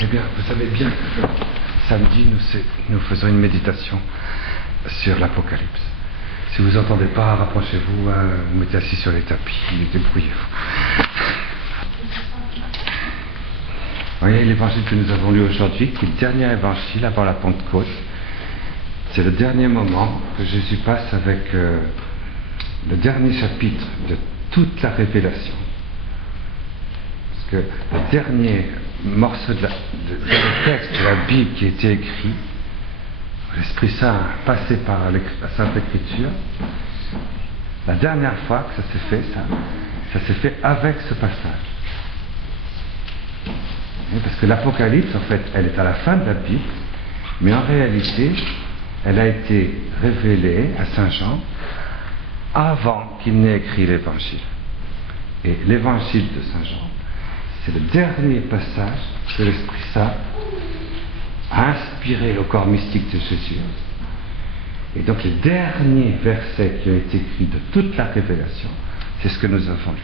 Eh bien, vous savez bien que samedi, nous faisons une méditation sur l'Apocalypse. Si vous n'entendez pas, rapprochez-vous, vous mettez assis sur les tapis, débrouillez-vous. Vous voyez l'évangile que nous avons lu aujourd'hui, qui est le dernier évangile avant la Pentecôte. C'est le dernier moment que Jésus passe avec le dernier chapitre de toute la révélation. Parce que le dernier morceau de texte de la Bible qui a été écrit, l'Esprit Saint passé par la Sainte Écriture, la dernière fois que ça s'est fait, ça s'est fait avec ce passage. Parce que l'Apocalypse, en fait, elle est à la fin de la Bible, mais en réalité, elle a été révélée à Saint Jean avant qu'il n'ait écrit l'Évangile. Et l'Évangile de Saint Jean, c'est le dernier passage que l'Esprit Saint a inspiré au corps mystique de Jésus. Et donc les derniers versets qui ont été écrits de toute la révélation, c'est ce que nous avons lu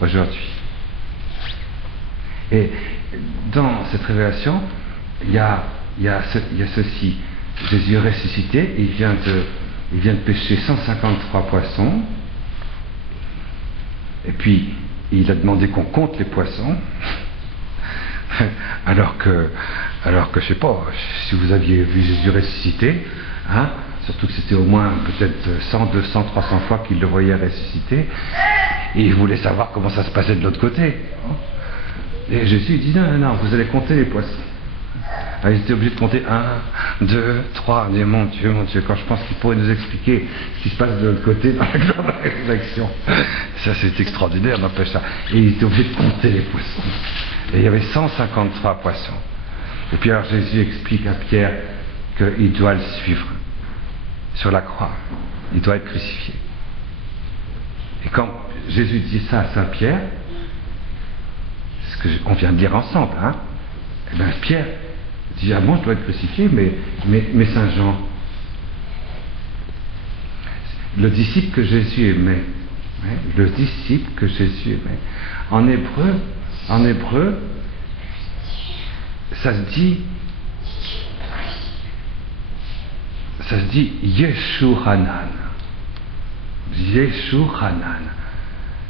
aujourd'hui. Et dans cette révélation, il y a ceci. Jésus est ressuscité, il vient de pêcher 153 poissons, et puis il a demandé qu'on compte les poissons, alors que je sais pas, si vous aviez vu Jésus ressuscité, surtout que c'était au moins peut-être 100, 200, 300 fois qu'il le voyait ressusciter, et il voulait savoir comment ça se passait de l'autre côté. Et Jésus dit non, vous allez compter les poissons. Alors, ils étaient obligés de compter 1, 2, 3. On dit mon Dieu, quand je pense qu'il pourrait nous expliquer ce qui se passe de l'autre côté dans la résurrection. Ça, c'est extraordinaire, n'empêche ça. Et ils étaient obligés de compter les poissons. Et il y avait 153 poissons. Et puis alors Jésus explique à Pierre qu'il doit le suivre sur la croix. Il doit être crucifié. Et quand Jésus dit ça à Saint Pierre, ce qu'on vient de lire ensemble, et bien Pierre dit bon, je dois être crucifié, mais Saint Jean, le disciple que Jésus aimait, le disciple que Jésus aimait, en hébreu, ça se dit Yeshu Hanan. Yeshu Hanan.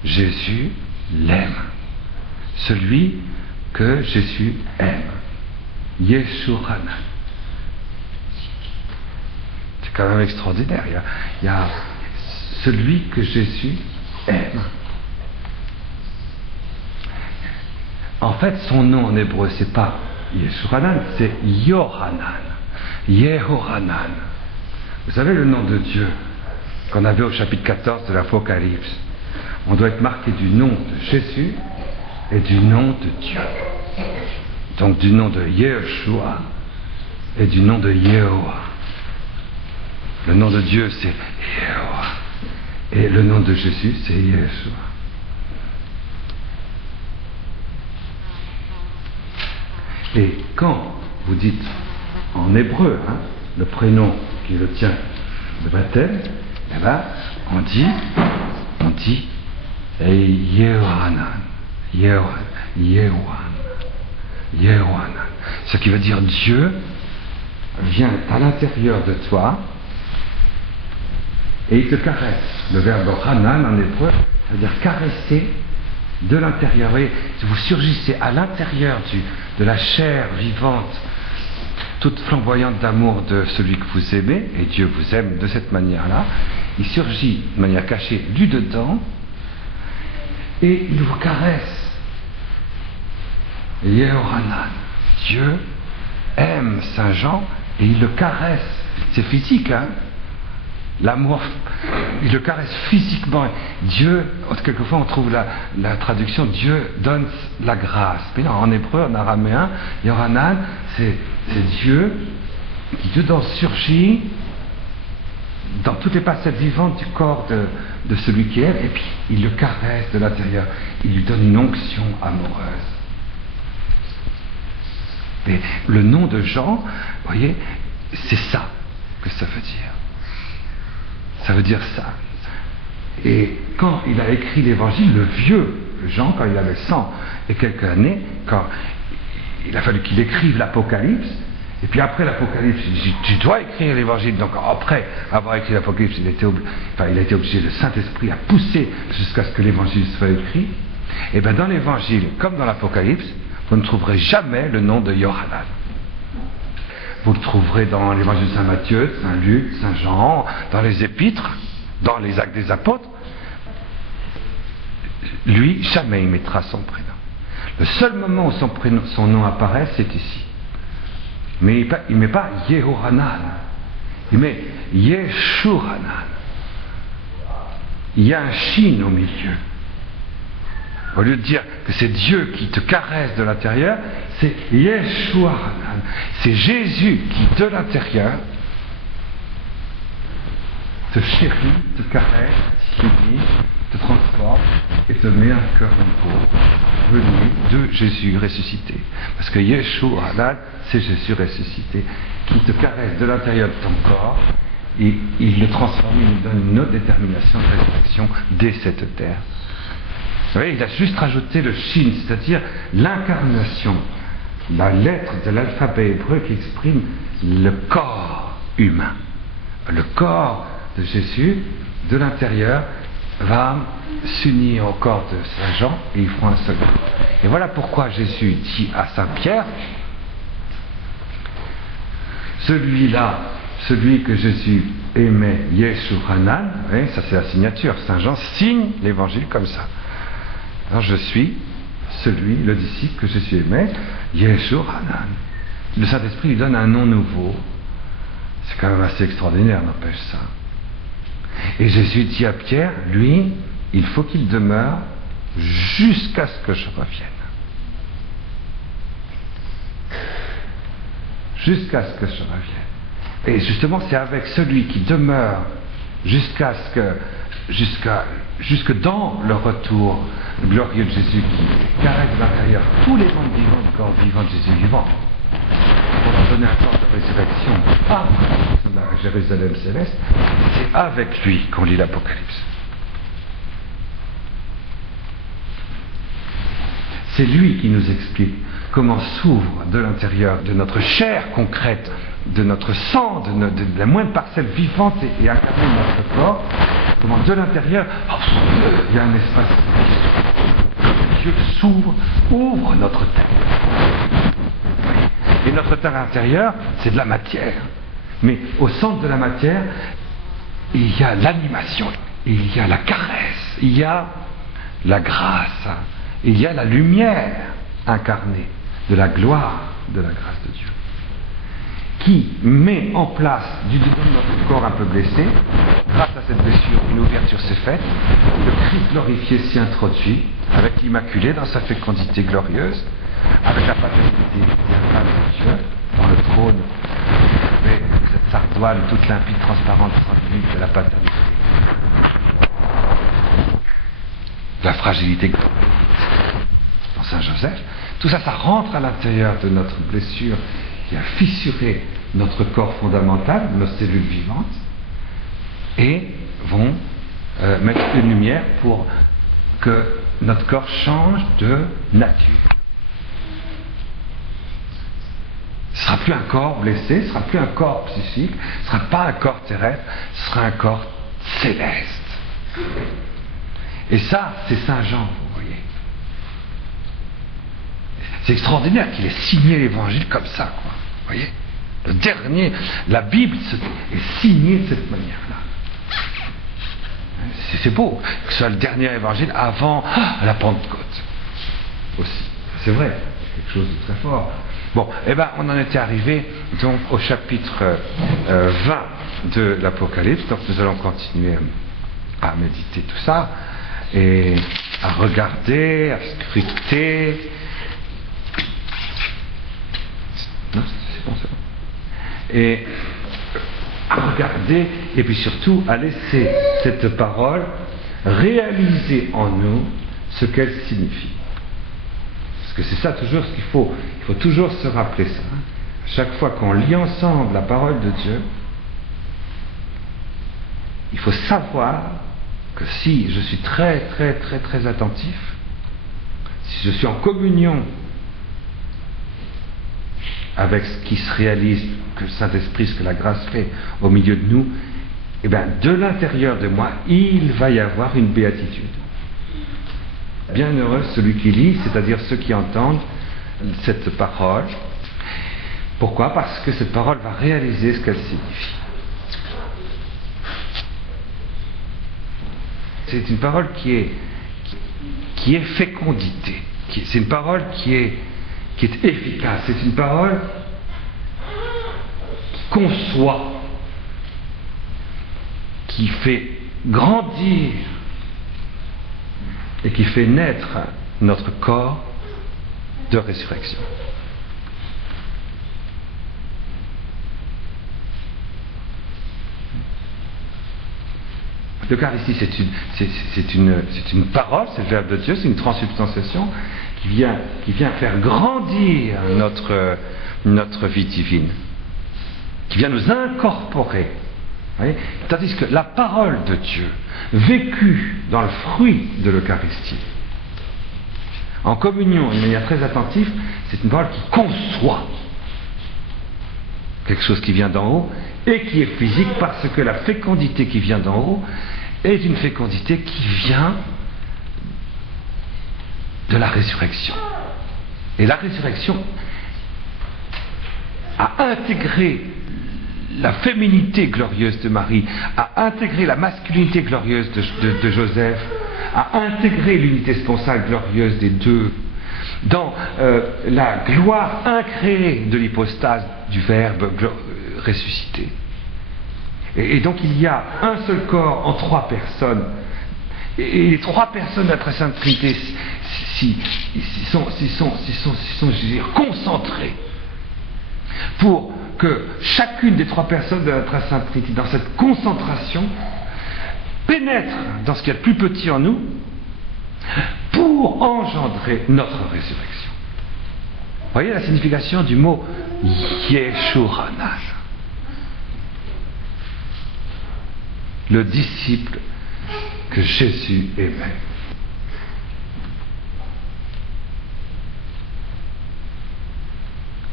Jésus l'aime. Celui que Jésus aime. Yeshu Hanan. C'est quand même extraordinaire. Il y a celui que Jésus aime. En fait, son nom en hébreu, c'est pas Yeshu Hanan, c'est Yohanan. Yehohanan. Vous savez le nom de Dieu qu'on avait au chapitre 14 de l'Apocalypse. On doit être marqué du nom de Jésus et du nom de Dieu. Donc du nom de Yeshua et du nom de Yehoah. Le nom de Dieu c'est Yehoah et le nom de Jésus c'est Yeshua. Et quand vous dites en hébreu le prénom qui le tient de baptême, eh ben on dit Yehohanan. Yehohanan. Ce qui veut dire Dieu vient à l'intérieur de toi et il te caresse. Le verbe Hanan en hébreu, ça veut dire caresser de l'intérieur. Et vous surgissez à l'intérieur de la chair vivante, toute flamboyante d'amour de celui que vous aimez, et Dieu vous aime de cette manière-là. Il surgit de manière cachée du dedans et il vous caresse. Yehohanan. Dieu aime Saint Jean et il le caresse. C'est physique, L'amour, il le caresse physiquement. Dieu, quelquefois on trouve la traduction Dieu donne la grâce. Mais non, en hébreu, en araméen, Yohanan, c'est Dieu qui dedans surgit dans toutes les facettes vivantes du corps de celui qui aime, et puis il le caresse de l'intérieur. Il lui donne une onction amoureuse. Et le nom de Jean, vous voyez, c'est ça que ça veut dire. Ça veut dire ça. Et quand il a écrit l'évangile, le vieux Jean, quand il avait 100 et quelques années, quand il a fallu qu'il écrive l'Apocalypse. Et puis après l'Apocalypse, il dit, tu dois écrire l'Évangile. Donc après avoir écrit l'Apocalypse, il a été obligé, le Saint-Esprit a poussé jusqu'à ce que l'Évangile soit écrit. Et bien dans l'Évangile, comme dans l'Apocalypse, vous ne trouverez jamais le nom de Yohanan. Vous le trouverez dans l'Évangile de Saint Matthieu, Saint Luc, Saint Jean, dans les Épîtres, dans les Actes des Apôtres. Lui, jamais il mettra son prénom. Le seul moment où son nom apparaît, c'est ici. Mais il ne met pas Yehohanan, il met Yeshuranan. Il y a un shin au milieu. Au lieu de dire que c'est Dieu qui te caresse de l'intérieur, c'est Yeshuranan. C'est Jésus qui, de l'intérieur, te chérit, te caresse, t'unit, te transforme et te met un cœur nouveau, venu de Jésus ressuscité. Parce que Yeshua, c'est Jésus ressuscité, qui te caresse de l'intérieur de ton corps, et il le transforme, il nous donne une autre détermination de résurrection dès cette terre. Vous voyez, il a juste rajouté le shin, c'est-à-dire l'incarnation, la lettre de l'alphabet hébreu qui exprime le corps humain. Le corps de Jésus, de l'intérieur, va s'unir au corps de Saint Jean et ils feront un seul corps. Et voilà pourquoi Jésus dit à Saint Pierre, celui que Jésus aimait, Yeshuranan, ça c'est la signature, Saint Jean signe l'évangile comme ça. Alors je suis le disciple que Jésus aimait, Yeshuranan. Le Saint-Esprit lui donne un nom nouveau. C'est quand même assez extraordinaire, n'empêche ça. Et Jésus dit à Pierre, lui, il faut qu'il demeure jusqu'à ce que je revienne. Jusqu'à ce que je revienne. Et justement, c'est avec celui qui demeure jusque dans le retour glorieux de Jésus, qui caresse de l'intérieur tous les membres vivants du corps vivant de Jésus vivant, pour leur donner un corps de résurrection par la Jérusalem céleste. C'est avec lui qu'on lit l'Apocalypse. C'est lui qui nous explique comment s'ouvre de l'intérieur de notre chair concrète, de notre sang, de la moindre parcelle vivante et incarnée de notre corps, comment de l'intérieur, il y a un espace comme Dieu s'ouvre, ouvre notre terre. Et notre terre intérieure, c'est de la matière. Mais au centre de la matière, il y a l'animation, il y a la caresse, il y a la grâce, il y a la lumière incarnée de la gloire de la grâce de Dieu, qui met en place du dedans de notre corps un peu blessé, grâce à cette blessure, une ouverture s'est faite, le Christ glorifié s'y introduit, avec l'Immaculée dans sa fécondité glorieuse, avec la paternité diaphane de Dieu, dans le trône, mais cette sardoine toute limpide, transparente, tranquille de la paternité. La fragilité dans Saint Joseph, tout ça, ça rentre à l'intérieur de notre blessure qui a fissuré notre corps fondamental, nos cellules vivantes, et vont mettre une lumière pour que notre corps change de nature. Ce ne sera plus un corps blessé, ce ne sera plus un corps psychique, ce ne sera pas un corps terrestre, ce sera un corps céleste. Et ça, c'est Saint Jean, vous voyez. C'est extraordinaire qu'il ait signé l'évangile comme ça, quoi. Vous voyez ? Le dernier, la Bible est signée de cette manière-là. C'est beau que ce soit le dernier évangile avant la Pentecôte. Aussi. C'est vrai, c'est quelque chose de très fort. Bon, eh bien, on en était arrivé donc au chapitre 20 de l'Apocalypse. Donc nous allons continuer à méditer tout ça et à regarder, à scruter. Non, c'est bon, c'est bon. Et à regarder, et puis surtout à laisser cette parole réaliser en nous ce qu'elle signifie. Parce que c'est ça toujours ce qu'il faut. Il faut toujours se rappeler ça. Chaque fois qu'on lit ensemble la parole de Dieu, il faut savoir que si je suis très très très très attentif, si je suis en communion avec ce qui se réalise, que le Saint-Esprit, ce que la grâce fait au milieu de nous, eh bien, de l'intérieur de moi, il va y avoir une béatitude. Bienheureux celui qui lit, c'est-à-dire ceux qui entendent cette parole. Pourquoi? Parce que cette parole va réaliser ce qu'elle signifie. C'est une parole qui est fécondité. C'est une parole qui est efficace. C'est une parole qui conçoit, qui fait grandir et qui fait naître notre corps de résurrection. L'Eucharistie, c'est une parole, c'est le verbe de Dieu, c'est une transubstantiation qui vient faire grandir notre vie divine, qui vient nous incorporer. Voyez, tandis que la parole de Dieu, vécue dans le fruit de l'Eucharistie, en communion, d'une manière très attentive, c'est une parole qui conçoit quelque chose qui vient d'en haut et qui est physique, parce que la fécondité qui vient d'en haut est une fécondité qui vient de la résurrection. Et la résurrection a intégré la féminité glorieuse de Marie, a intégré la masculinité glorieuse de Joseph, a intégré l'unité sponsale glorieuse des deux dans la gloire incréée de l'hypostase du Verbe ressuscité. Et donc il y a un seul corps en trois personnes, et les trois personnes de la Très Sainte Trinité sont, je veux dire, concentrées pour que chacune des trois personnes de la Très Sainte Trinité, dans cette concentration, pénètre dans ce qu'il y a de plus petit en nous pour engendrer notre résurrection. Vous voyez la signification du mot Yeshuranan, le disciple que Jésus aimait.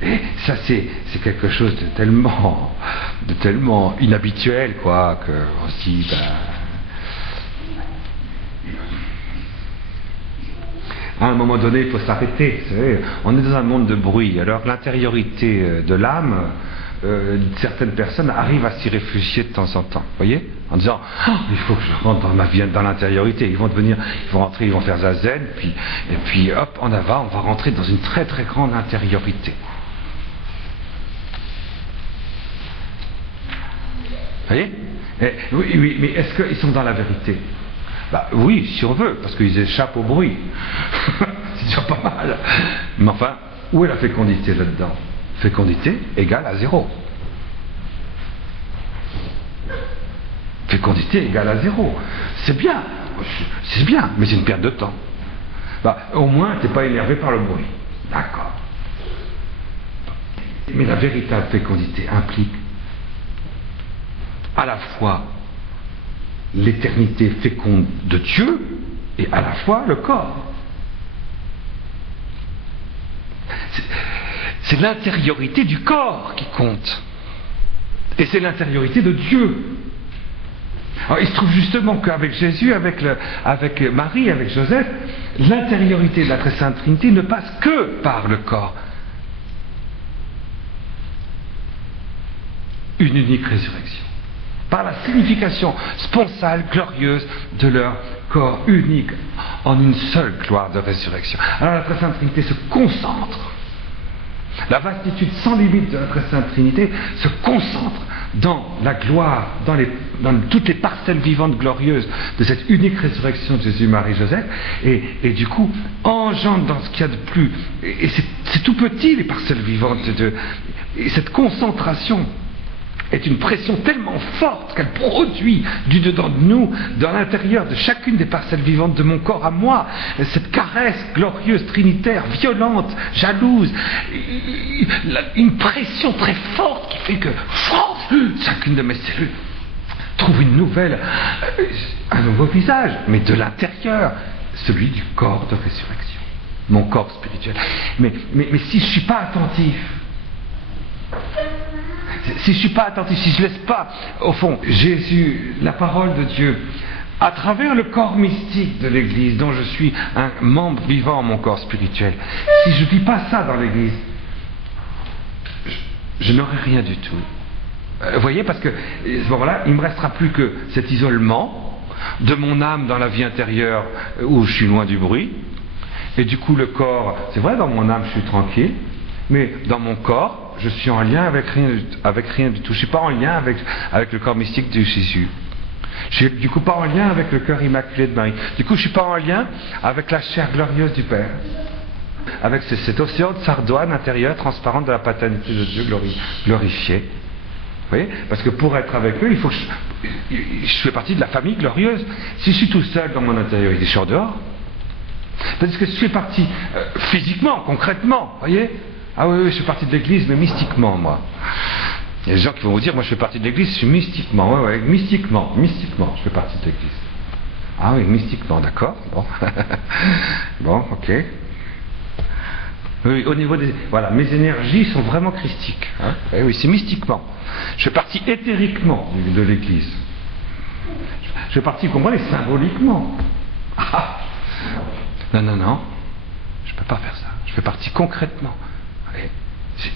Et ça, c'est quelque chose de tellement inhabituel, quoi, que aussi, à un moment donné, il faut s'arrêter. Vous savez, on est dans un monde de bruit. Alors l'intériorité de l'âme, certaines personnes arrivent à s'y réfugier de temps en temps. Vous voyez, en disant il faut que je rentre dans ma vie, dans l'intériorité. Ils vont rentrer, ils vont faire zazen, et puis hop, en avant, on va rentrer dans une très très grande intériorité. Vous voyez? Oui, mais est-ce qu'ils sont dans la vérité? Oui, si on veut, parce qu'ils échappent au bruit. C'est déjà pas mal. Mais enfin, où est la fécondité là-dedans? Fécondité égale à 0. Fécondité égale à 0. C'est bien, mais c'est une perte de temps. Au moins, tu n'es pas énervé par le bruit. D'accord. Mais la véritable fécondité implique à la fois l'éternité féconde de Dieu et à la fois le corps. C'est l'intériorité du corps qui compte. Et c'est l'intériorité de Dieu. Alors, il se trouve justement qu'avec Jésus, avec Marie, avec Joseph, l'intériorité de la Très Sainte Trinité ne passe que par le corps. Une unique résurrection. Par la signification sponsale, glorieuse de leur corps unique en une seule gloire de résurrection. Alors la Très Sainte Trinité se concentre. La vastitude sans limite de la Très Sainte Trinité se concentre dans la gloire, dans toutes les parcelles vivantes glorieuses de cette unique résurrection de Jésus, Marie, Joseph, et du coup engendre dans ce qu'il y a de plus. Et c'est tout petit, les parcelles vivantes et cette concentration est une pression tellement forte qu'elle produit du dedans de nous, dans l'intérieur de chacune des parcelles vivantes de mon corps à moi, cette caresse glorieuse, trinitaire, violente, jalouse, une pression très forte qui fait que chacune de mes cellules trouve un nouveau visage, mais de l'intérieur, celui du corps de résurrection, mon corps spirituel. Mais si je ne suis pas attentif Si je ne suis pas attentif, si je ne laisse pas, au fond, Jésus, la parole de Dieu, à travers le corps mystique de l'Église, dont je suis un membre vivant en mon corps spirituel, si je ne vis pas ça dans l'Église, je n'aurai rien du tout. Vous voyez, parce que à ce moment-là, il ne me restera plus que cet isolement de mon âme dans la vie intérieure où je suis loin du bruit. Et du coup, le corps, c'est vrai, dans mon âme, je suis tranquille, mais dans mon corps, je suis en lien avec rien du tout. Je ne suis pas en lien avec le corps mystique de Jésus. Je ne suis du coup pas en lien avec le cœur immaculé de Marie. Du coup, je ne suis pas en lien avec la chair glorieuse du Père. Avec cet océan de sardoine intérieure transparente de la paternité de Dieu glorifiée. Vous voyez? Parce que pour être avec eux, il faut que je fais partie de la famille glorieuse. Si je suis tout seul dans mon intériorité, je suis en dehors. Parce que je fais partie physiquement, concrètement, vous voyez? Ah oui, je fais partie de l'Église, mais mystiquement, moi. Il y a des gens qui vont vous dire, moi je fais partie de l'Église, je suis mystiquement. Oui, mystiquement, je fais partie de l'Église. Ah oui, mystiquement, d'accord. Bon, bon, ok. Oui, au niveau des... Voilà, mes énergies sont vraiment christiques. Hein? Oui, c'est mystiquement. Je fais partie éthériquement de l'Église. Je fais partie, vous comprenez, symboliquement. Ah. Non, je ne peux pas faire ça. Je fais partie concrètement.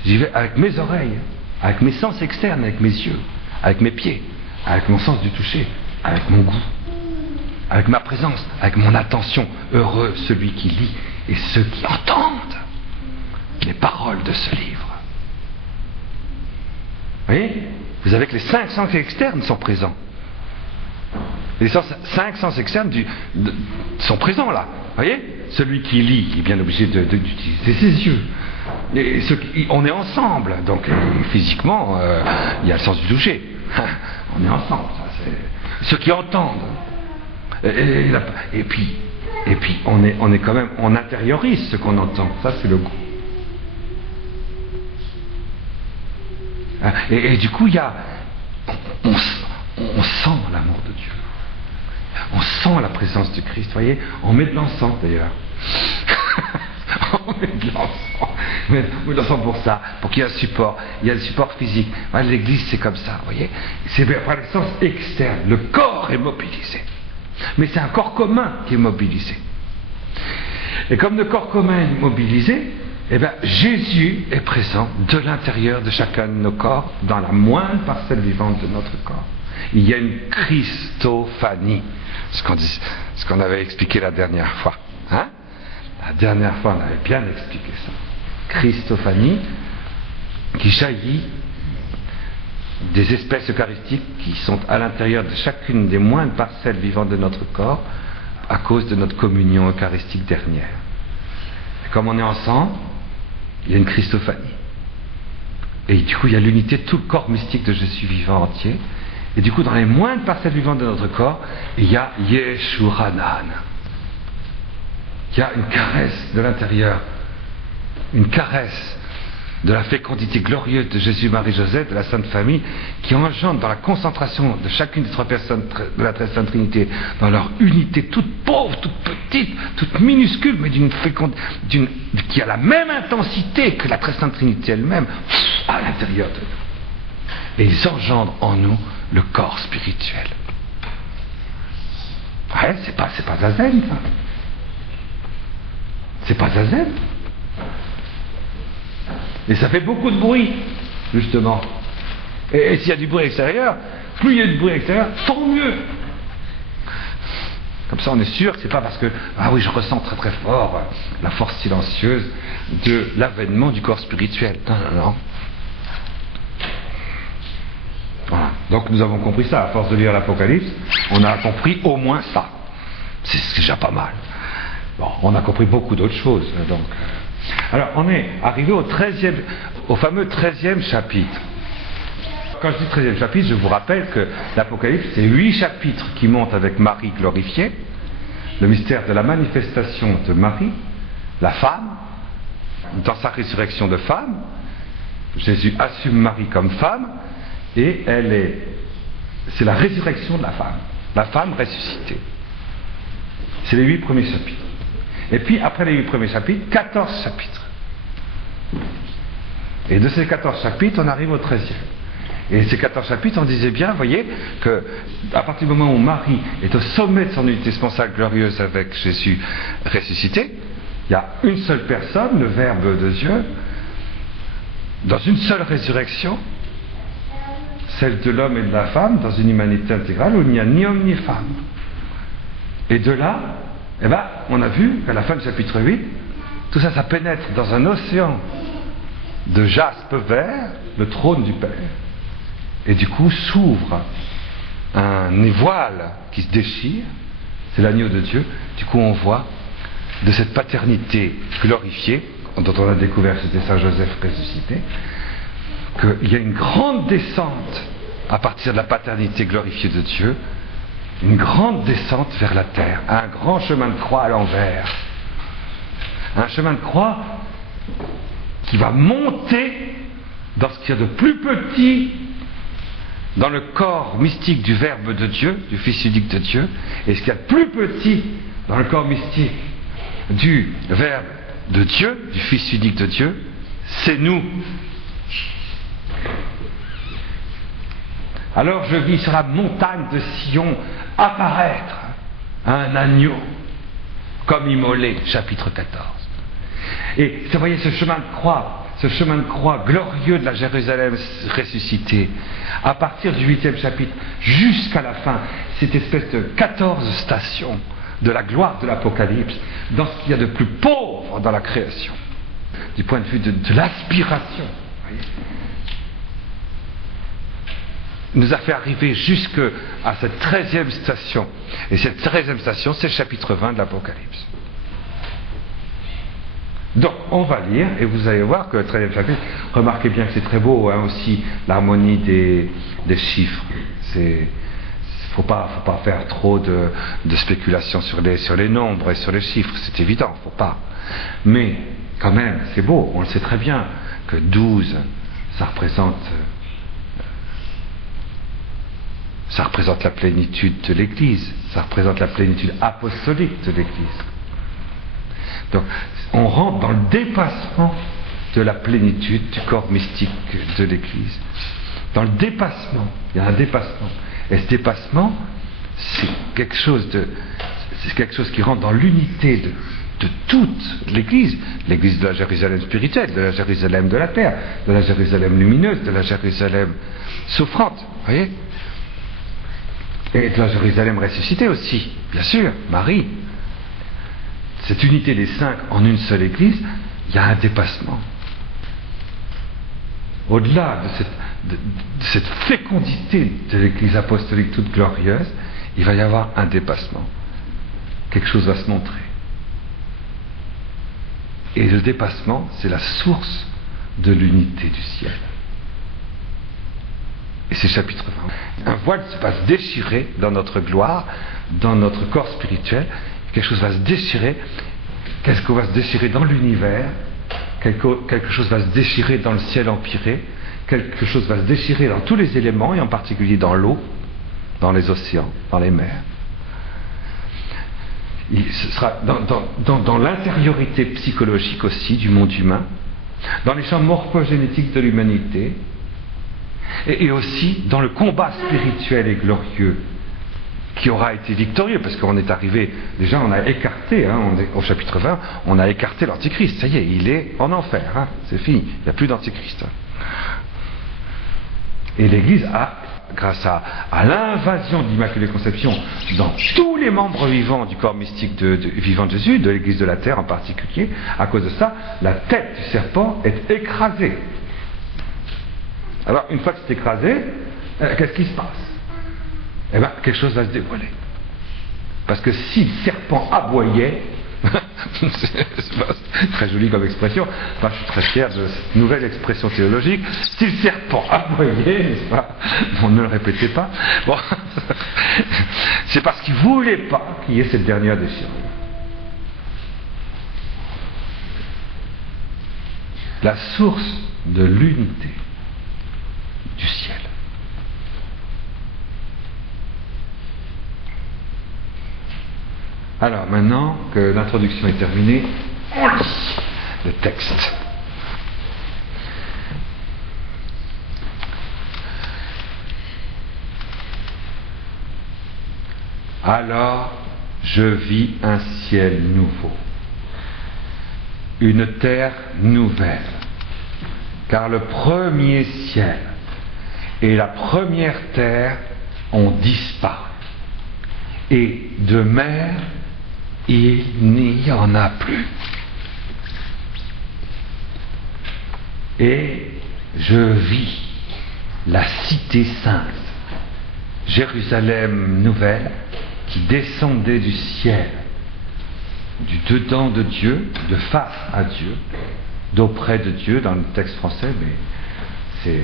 J'y vais avec mes oreilles, avec mes sens externes, avec mes yeux, avec mes pieds, avec mon sens du toucher, avec mon goût, avec ma présence, avec mon attention. Heureux celui qui lit et ceux qui entendent les paroles de ce livre. Vous voyez? Vous avez que les 5 sens externes sont présents. Les 5 sens externes sont présents là. Vous voyez? Celui qui lit est bien obligé d'utiliser ses yeux. Et on est ensemble, donc physiquement, il y a le sens du toucher. On est ensemble, ça, c'est... Ceux qui entendent. Et puis on est quand même, on intériorise ce qu'on entend. Ça, c'est le goût. Et du coup, on sent l'amour de Dieu. On sent la présence du Christ, vous voyez. On met de l'encens, d'ailleurs. On met de l'encens. On met de l'encens pour ça, pour qu'il y ait un support. Il y a le support physique. L'Église, c'est comme ça, vous voyez. C'est par le sens externe. Le corps est mobilisé. Mais c'est un corps commun qui est mobilisé. Et comme le corps commun est mobilisé, eh bien, Jésus est présent de l'intérieur de chacun de nos corps, dans la moindre parcelle vivante de notre corps. Il y a une Christophanie, ce qu'on avait expliqué la dernière fois. Hein? La dernière fois, on avait bien expliqué ça. Christophanie, qui jaillit des espèces eucharistiques qui sont à l'intérieur de chacune des moindres parcelles vivantes de notre corps, à cause de notre communion eucharistique dernière. Et comme on est ensemble, il y a une Christophanie. Et du coup, il y a l'unité de tout le corps mystique de Jésus vivant entier. Et du coup, dans les moindres parcelles vivantes de notre corps, il y a Yeshuranan. Il y a une caresse de l'intérieur, une caresse de la fécondité glorieuse de Jésus, Marie, Joseph, de la Sainte Famille, qui engendre dans la concentration de chacune des 3 personnes de la Très Sainte Trinité, dans leur unité toute pauvre, toute petite, toute minuscule, mais qui a la même intensité que la Très Sainte Trinité elle-même, à l'intérieur de nous. Et ils engendrent en nous le corps spirituel. Ouais, c'est pas zazen, ça. C'est pas zazen. Et ça fait beaucoup de bruit, justement. Et s'il y a du bruit extérieur, plus il y a du bruit extérieur, tant mieux. Comme ça, on est sûr que c'est pas parce que, ah oui, je ressens très très fort la force silencieuse de l'avènement du corps spirituel. Non. Voilà. Donc nous avons compris ça, à force de lire l'Apocalypse, on a compris au moins ça. C'est déjà pas mal. Bon, on a compris beaucoup d'autres choses, donc... Alors, on est arrivé au fameux 13e chapitre. Quand je dis 13e chapitre, je vous rappelle que l'Apocalypse, c'est 8 chapitres qui montent avec Marie glorifiée, le mystère de la manifestation de Marie, la femme, dans sa résurrection de femme. Jésus assume Marie comme femme, et c'est la résurrection de la femme ressuscitée. C'est les 8 premiers chapitres. Et puis, après les 8 premiers chapitres, 14 chapitres. Et de ces 14 chapitres, on arrive au 13e. Et ces 14 chapitres, on disait bien, vous voyez, qu'à partir du moment où Marie est au sommet de son unité sponsale glorieuse avec Jésus ressuscité, il y a une seule personne, le Verbe de Dieu, dans une seule résurrection, celle de l'homme et de la femme, dans une humanité intégrale où il n'y a ni homme ni femme. Et de là, eh ben, on a vu qu'à la fin du chapitre 8, tout ça, ça pénètre dans un océan de jaspe vert, le trône du Père. Et du coup, s'ouvre un voile qui se déchire, c'est l'agneau de Dieu. Du coup, on voit de cette paternité glorifiée, dont on a découvert que c'était Saint Joseph ressuscité, qu'il y a une grande descente à partir de la paternité glorifiée de Dieu, une grande descente vers la terre, un grand chemin de croix à l'envers. Un chemin de croix qui va monter dans ce qu'il y a de plus petit dans le corps mystique du Verbe de Dieu, du Fils unique de Dieu, et ce qu'il y a de plus petit dans le corps mystique du Verbe de Dieu, du Fils unique de Dieu, c'est nous. Alors je vis sur la montagne de Sion apparaître un agneau comme immolé, chapitre 14. Et vous voyez ce chemin de croix glorieux de la Jérusalem ressuscitée, à partir du 8e chapitre jusqu'à la fin, cette espèce de 14 stations de la gloire de l'Apocalypse, dans ce qu'il y a de plus pauvre dans la création, du point de vue de l'aspiration, nous a fait arriver jusqu'à cette 13e station. Et cette 13e station, c'est le chapitre 20 de l'Apocalypse. Donc, on va lire, et vous allez voir que le 13e chapitre, remarquez bien que c'est très beau, hein, aussi, l'harmonie des chiffres. Faut pas faire trop de spéculation sur les nombres et sur les chiffres, c'est évident, faut pas. Mais, quand même, c'est beau, on le sait très bien, que 12, ça représente la plénitude de l'Église, ça représente la plénitude apostolique de l'Église. Donc, on rentre dans le dépassement de la plénitude du corps mystique de l'Église. Dans le dépassement, il y a un dépassement. Et ce dépassement, c'est quelque chose qui rentre dans l'unité de toute l'Église. L'Église de la Jérusalem spirituelle, de la Jérusalem de la terre, de la Jérusalem lumineuse, de la Jérusalem souffrante. Vous voyez ? Et de la Jérusalem ressuscitée aussi, bien sûr, Marie. Cette unité des 5 en une seule Église, il y a un dépassement. Au-delà de cette fécondité de l'Église apostolique toute glorieuse, il va y avoir un dépassement. Quelque chose va se montrer. Et le dépassement, c'est la source de l'unité du ciel. Et c'est chapitre 20. Un voile va se déchirer dans notre gloire, dans notre corps spirituel. Quelque chose va se déchirer. Qu'est-ce qu'on va se déchirer dans l'univers? Quelque chose va se déchirer dans le ciel empyré. Quelque chose va se déchirer dans tous les éléments, et en particulier dans l'eau, dans les océans, dans les mers. Ce sera dans l'intériorité psychologique aussi du monde humain, dans les champs morphogénétiques de l'humanité, et aussi dans le combat spirituel et glorieux qui aura été victorieux, parce qu'on est arrivé, déjà on a écarté, au chapitre 20, on a écarté l'Antichrist, ça y est, il est en enfer, c'est fini, il n'y a plus d'Antichrist. Et l'Église a, grâce à l'invasion de l'Immaculée Conception dans tous les membres vivants du corps mystique vivant de Jésus, de l'Église de la Terre en particulier, à cause de ça, la tête du serpent est écrasée. Alors, une fois que c'est écrasé, qu'est-ce qui se passe? Eh bien, quelque chose va se dévoiler. Parce que si le serpent aboyait, c'est très joli comme expression, enfin, je suis très fier de cette nouvelle expression théologique, si le serpent aboyait, n'est-ce pas? Bon, ne le répétez pas. Bon, c'est parce qu'il ne voulait pas qu'il y ait cette dernière déchirure. La source de l'unité du ciel. Alors maintenant que l'introduction est terminée, on lit le texte. alors je vis un ciel nouveau, une terre nouvelle, car le premier ciel et la première terre ont disparu, et de mer il n'y en a plus. Et je vis la cité sainte, Jérusalem nouvelle, qui descendait du ciel, du dedans de Dieu, de face à Dieu, d'auprès de Dieu dans le texte français, mais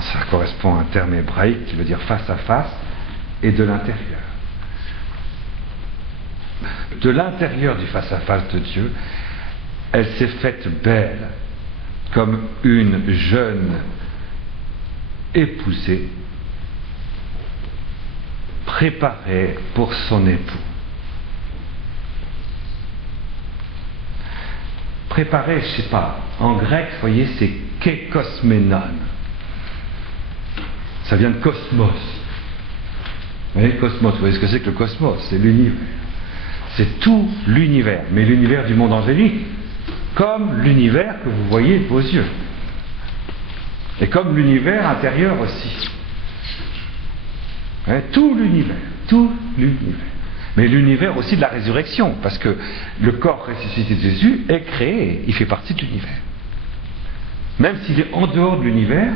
ça correspond à un terme hébraïque qui veut dire face à face, et de l'intérieur. De l'intérieur du face à face de Dieu, elle s'est faite belle, comme une jeune épousée préparée pour son époux. Préparée, je ne sais pas, en grec, vous voyez, c'est kekosmenon. Ça vient de cosmos. Vous voyez, cosmos, vous voyez ce que c'est que le cosmos? C'est l'univers. C'est tout l'univers, mais l'univers du monde angélique, comme l'univers que vous voyez de vos yeux. Et comme l'univers intérieur aussi. Hein, tout l'univers. Mais l'univers aussi de la résurrection, parce que le corps ressuscité de Jésus est créé, il fait partie de l'univers. Même s'il est en dehors de l'univers,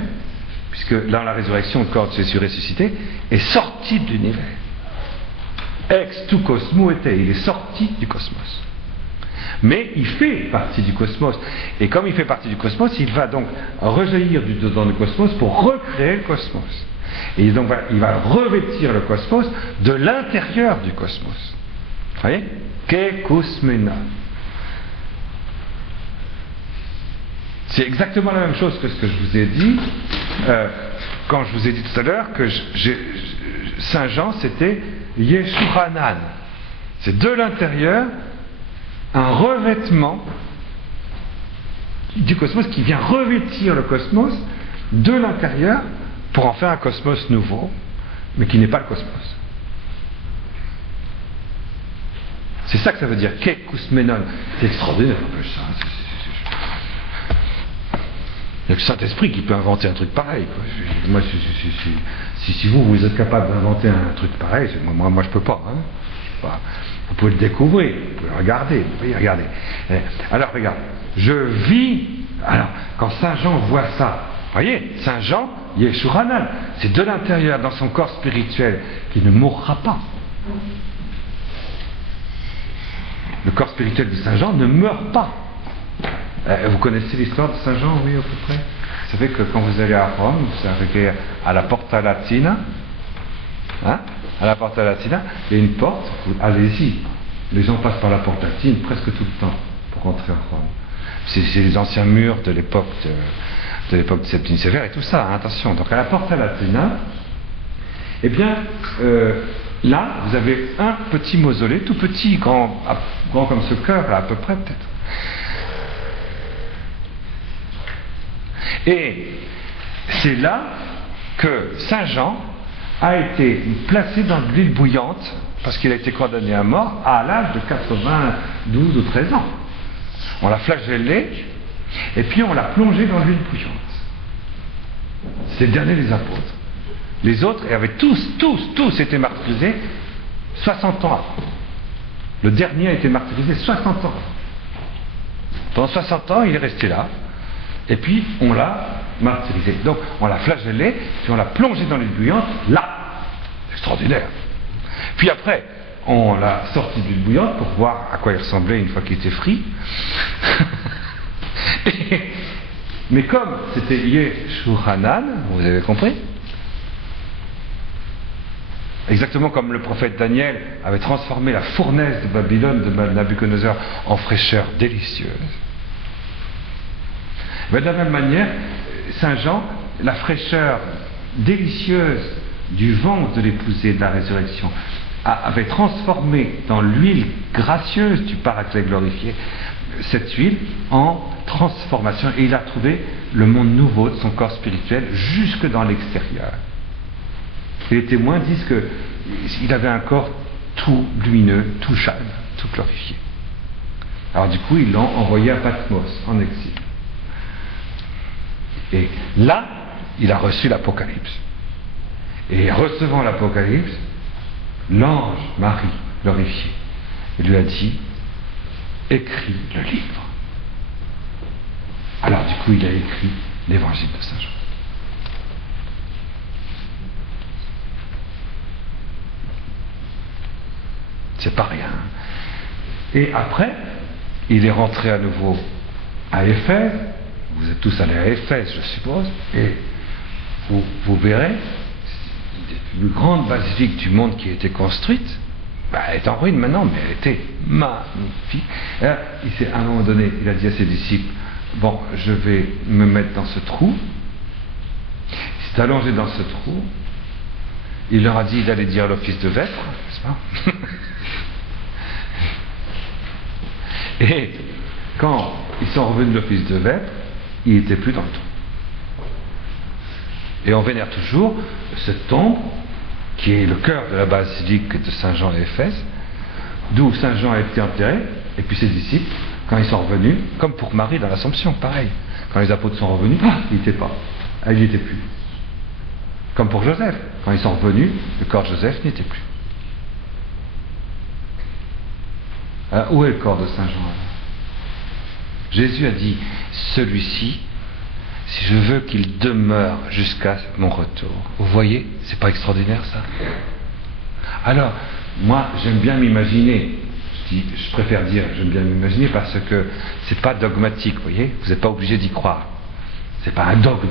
puisque dans la résurrection, le corps de Jésus ressuscité est sorti de l'univers. Ex tu cosmo était, il est sorti du cosmos. Mais il fait partie du cosmos. Et comme il fait partie du cosmos, il va donc rejaillir du dedans du cosmos pour recréer le cosmos. Et donc il va revêtir le cosmos de l'intérieur du cosmos. Vous voyez? Kekousmena. C'est exactement la même chose que ce que je vous ai dit quand je vous ai dit tout à l'heure que Saint Jean c'était Yeshuranan. C'est de l'intérieur un revêtement du cosmos qui vient revêtir le cosmos de l'intérieur pour en faire un cosmos nouveau, mais qui n'est pas le cosmos. C'est ça que ça veut dire, Kekousmenon. C'est extraordinaire un peu ça. Il n'y a que le Saint-Esprit qui peut inventer un truc pareil. Moi, si vous êtes capable d'inventer un truc pareil, moi je peux pas. Hein. Vous pouvez le découvrir, vous pouvez le regarder, vous pouvez y regarder. Alors regarde, je vis. Alors, quand Saint Jean voit ça, vous voyez, Saint Jean, Yeshuranan, c'est de l'intérieur, dans son corps spirituel, qui ne mourra pas. Le corps spirituel de Saint Jean ne meurt pas. Vous connaissez l'histoire de Saint Jean, oui, à peu près? Vous savez que quand vous allez à Rome, vous arrivez à la Porta Latina, hein? À la Porta Latina, il y a une porte, allez-y. Les gens passent par la Porte Latine presque tout le temps pour rentrer à Rome. C'est les anciens murs de l'époque de Septime Sévère et tout ça, hein, attention. Donc à la Porta Latina, eh bien, là, vous avez un petit mausolée, tout petit, grand comme ce cœur, là, à peu près peut-être. Et c'est là que Saint Jean a été placé dans de l'huile bouillante, parce qu'il a été condamné à mort à l'âge de 92 ou 13 ans. On l'a flagellé, et puis on l'a plongé dans l'huile bouillante. C'est le dernier des apôtres. Les autres avaient tous été martyrisés 60 ans avant. Le dernier a été martyrisé 60 ans avant. Pendant 60 ans, il est resté là, et puis on l'a martyrisé. Donc on l'a flagellé, puis on l'a plongé dans l'huile bouillante, là. C'est extraordinaire. Puis après, on l'a sorti de l'huile bouillante pour voir à quoi il ressemblait une fois qu'il était frit. Mais comme c'était Yeshuranan, vous avez compris? Exactement comme le prophète Daniel avait transformé la fournaise de Babylone de Nabuchodonosor en fraîcheur délicieuse. Mais de la même manière, Saint Jean, la fraîcheur délicieuse du ventre de l'épousée de la résurrection, avait transformé dans l'huile gracieuse du Paraclet glorifié cette huile en transformation, et il a trouvé le monde nouveau de son corps spirituel jusque dans l'extérieur. Et les témoins disent que il avait un corps tout lumineux, tout jeune, tout glorifié. Alors du coup, ils l'ont envoyé à Patmos, en exil. Et là, il a reçu l'Apocalypse. Et recevant l'Apocalypse, l'ange Marie, glorifié, lui a dit, écris le livre. Alors du coup, il a écrit l'évangile de Saint Jean. C'est pas rien. Et après, il est rentré à nouveau à Éphèse. Vous êtes tous allés à Éphèse, je suppose, et vous verrez, une des plus grandes basiliques du monde qui a été construite, elle est en ruine maintenant, mais elle était magnifique. Et là, à un moment donné, il a dit à ses disciples, bon, je vais me mettre dans ce trou. Il s'est allongé dans ce trou. Il leur a dit d'aller dire l'office de vêpres, n'est-ce pas? Et quand ils sont revenus de l'office de vêpres, il n'était plus dans le trou. Et on vénère toujours cette tombe qui est le cœur de la basilique de Saint Jean à Éphèse, d'où Saint Jean a été enterré, et puis ses disciples, quand ils sont revenus, comme pour Marie dans l'Assomption, pareil, quand les apôtres sont revenus, il n'était pas, il n'y était plus. Comme pour Joseph, quand ils sont revenus, le corps de Joseph n'y était plus. Alors, où est le corps de Saint Jean? Jésus a dit, celui-ci, si je veux qu'il demeure jusqu'à mon retour. Vous voyez, c'est pas extraordinaire ça? Alors, moi, j'aime bien m'imaginer, je préfère dire j'aime bien m'imaginer parce que c'est pas dogmatique, vous voyez, vous n'êtes pas obligé d'y croire. C'est pas un dogme.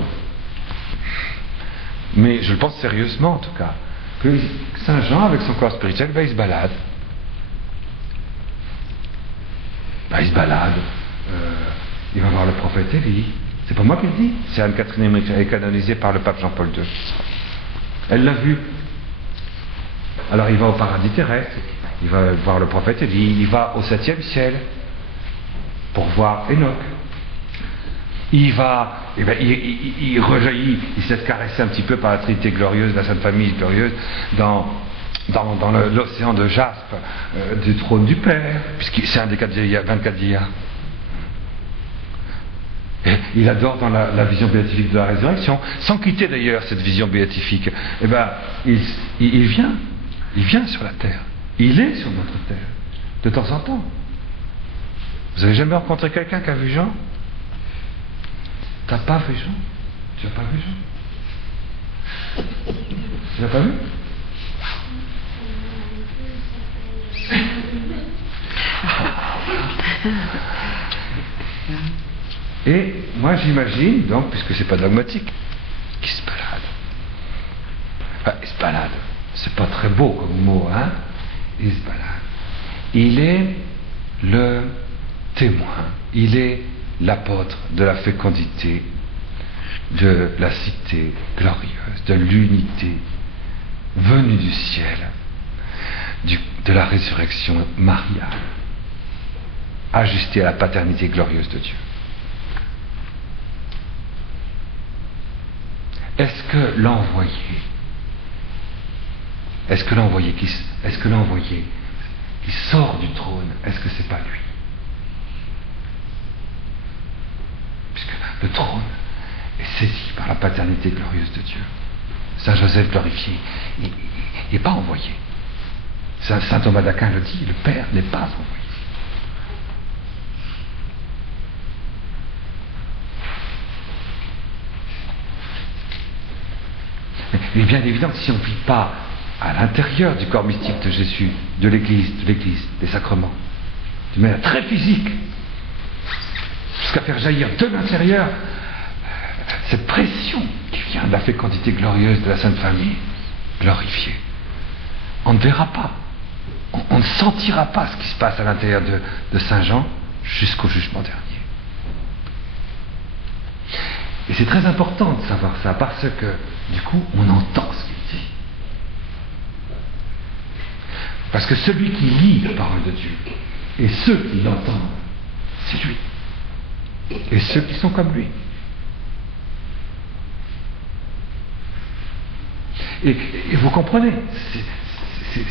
Mais je le pense sérieusement en tout cas, que Saint Jean, avec son corps spirituel, il se balade. Il se balade, il va voir le prophète Élie. C'est pas moi qui le dis, c'est Anne-Catherine Emmerich, elle est canonisée par le pape Jean-Paul II. Elle l'a vu. Alors il va au paradis terrestre, il va voir le prophète Élie, il va au 7e ciel pour voir Enoch. Il va, il rejaillit, il se laisse caresser un petit peu par la Trinité glorieuse, la Sainte Famille glorieuse, dans l'océan de jaspe du trône du Père, puisque c'est un des 24 vieillards. Et il adore dans la vision béatifique de la résurrection, sans quitter d'ailleurs cette vision béatifique. Il vient sur la terre. Il est sur notre terre, de temps en temps. Vous avez jamais rencontré quelqu'un qui a vu Jean? T'as pas vu Jean? Tu n'as pas vu Jean? Tu l'as pas vu? Et moi j'imagine, donc, puisque c'est pas dogmatique, qu'il se balade. Enfin, il se balade. C'est pas très beau comme mot, hein? Il se balade. Il est le témoin. Il est l'apôtre de la fécondité, de la cité glorieuse, de l'unité venue du ciel, de la résurrection mariale, ajustée à la paternité glorieuse de Dieu. Est-ce que l'envoyé qui sort du trône, est-ce que c'est pas lui? Puisque le trône est saisi par la paternité glorieuse de Dieu. Saint Joseph glorifié, il n'est pas envoyé. Saint Thomas d'Aquin le dit, le Père n'est pas envoyé. Il est bien évident que si on ne vit pas à l'intérieur du corps mystique de Jésus, de l'Église, des sacrements, de manière très physique, jusqu'à faire jaillir de l'intérieur cette pression qui vient de la fécondité glorieuse de la Sainte Famille, glorifiée, on ne verra pas, on ne sentira pas ce qui se passe à l'intérieur de Saint Jean jusqu'au jugement dernier. Et c'est très important de savoir ça, parce que du coup on entend ce qu'il dit. Parce que celui qui lit la parole de Dieu et ceux qui l'entendent, c'est lui. Et ceux qui sont comme lui. Et vous comprenez,